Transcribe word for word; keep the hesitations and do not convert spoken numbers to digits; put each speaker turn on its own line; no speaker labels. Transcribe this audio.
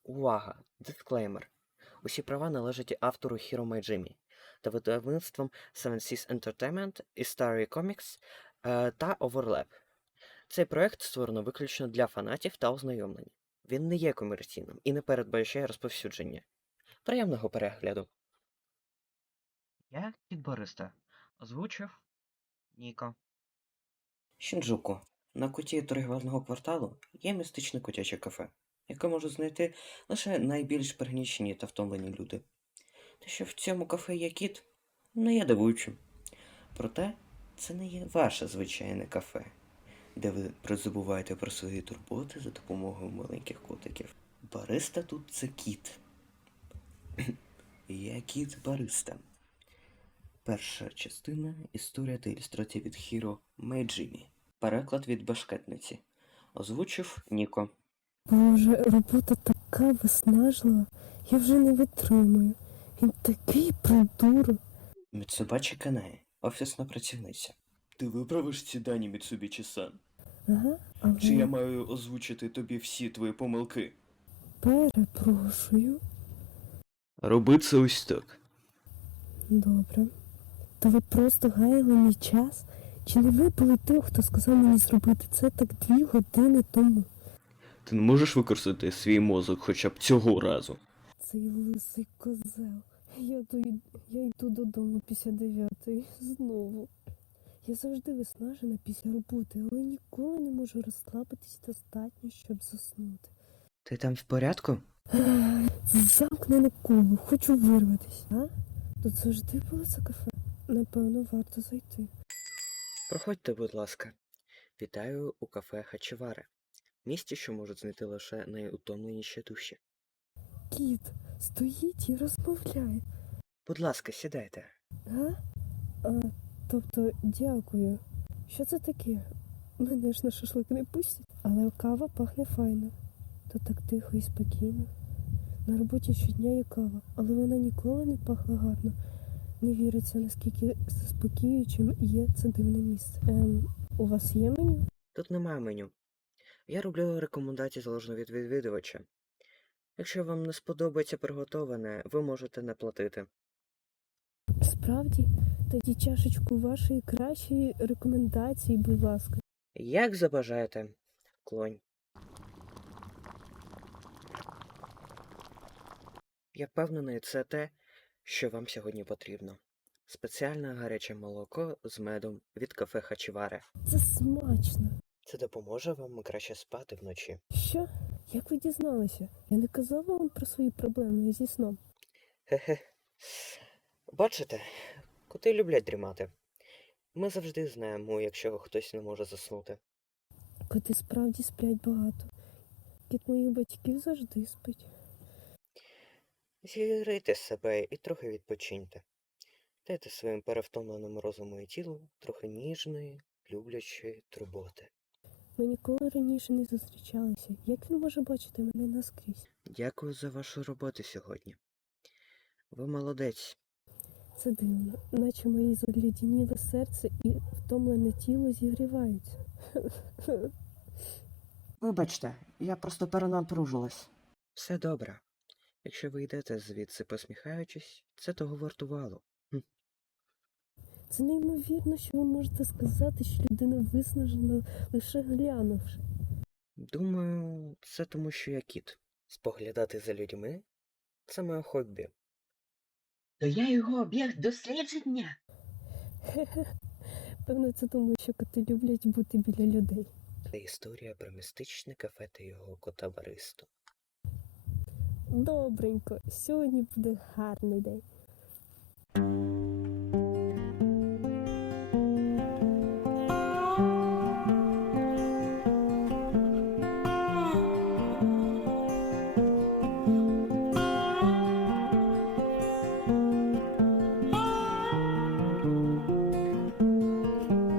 Увага! Дисклеймер. Усі права належать автору Hiro Майджимі та видавництвам Seven Seas Entertainment, History Comics е, та Overlap. Цей проект створено виключно для фанатів та ознайомлення. Він не є комерційним і не передбачає розповсюдження. Приємного перегляду. Я Кіт Бориста. Озвучив Ніко. Шінджуку. На куті торгівельного кварталу є містичне котяче кафе, яке можуть знайти лише найбільш пригнічені та втомлені люди. Те, що в цьому кафе є кіт, не є дивуючим. Проте, це не є ваше звичайне кафе, де ви призабуваєте про свої турботи за допомогою маленьких котиків. Бариста тут це кіт. Я кіт Бариста. Перша частина – історія та ілюстрація від Hiro Майджимі. Переклад від башкетниці. Озвучив Ніко.
Боже, робота така виснажлива. Я вже не витримую. Він такий придурок.
Міцубачі Канає, офісна працівниця. Ти виправиш ці дані, Міцубічі-сан?
Ага, але...
Чи я маю озвучити тобі всі твої помилки?
Перепрошую.
Роби це ось так.
Добре. Та ви просто гаяли мій час? Чи не ви були тим, хто сказав мені зробити це так дві години тому?
Ти не можеш використати свій мозок хоча б цього разу?
Цей лисий козел. Я, до... я йду додому після дев'ятої. Знову. Я завжди виснажена після роботи, але ніколи не можу розслабитись достатньо, щоб заснути.
Ти там в порядку?
Замкнене коло, хочу вирватися. А? Тут завжди було це кафе. Напевно, варто зайти.
Проходьте, будь ласка. Вітаю у кафе Хачіваре. Місті, що можуть знайти лише найутомленіші душі.
Кіт стоїть і розмовляє.
Будь ласка, сідайте.
А? А, тобто, дякую. Що це таке? Мене ж на шашлик не пустять. Але кава пахне файно. То так тихо і спокійно. На роботі щодня є кава, але вона ніколи не пахла гарно. Не віриться, наскільки заспокіюючим є це дивне місце. Ем, у вас є меню?
Тут немає меню. Я роблю рекомендації залежно від відвідувача. Якщо вам не сподобається приготоване, ви можете не платити.
Справді? Тоді чашечку вашої кращої рекомендації, будь ласка.
Як забажаєте, клонь. Я впевнений, це те, що вам сьогодні потрібно. Спеціальне гаряче молоко з медом від кафе Хачіваре.
Це смачно.
Це допоможе вам краще спати вночі.
Що? Як ви дізналися? Я не казала вам про свої проблеми зі сном.
Хе-хе. Бачите, коти люблять дрімати. Ми завжди знаємо, якщо хтось не може заснути.
Коти справді сплять багато. Кіт моїх батьків завжди спить.
Зігрійте себе і трохи відпочиньте. Дайте своїм перевтомленому розуму і тілу трохи ніжної, люблячої турботи.
Ми ніколи раніше не зустрічалися. Як він може бачити мене наскрізь?
Дякую за вашу роботу сьогодні. Ви молодець.
Це дивно, наче мої залюдяніле серце і втомлене тіло зігріваються.
Вибачте, я просто перенапружилась. Все добре. Якщо ви йдете звідси посміхаючись, це того вартувало. Хм.
Це неймовірно, що ви можете сказати, що людина виснажена лише глянувши.
Думаю, це тому, що я кіт. Споглядати за людьми – це моє хобі.
То я його об'єкт дослідження.
Хе-хе. Певно, це тому, що коти люблять бути біля людей.
Це історія про містичне кафе та його кота Баристу.
Добренько, сьогодні буде гарний день.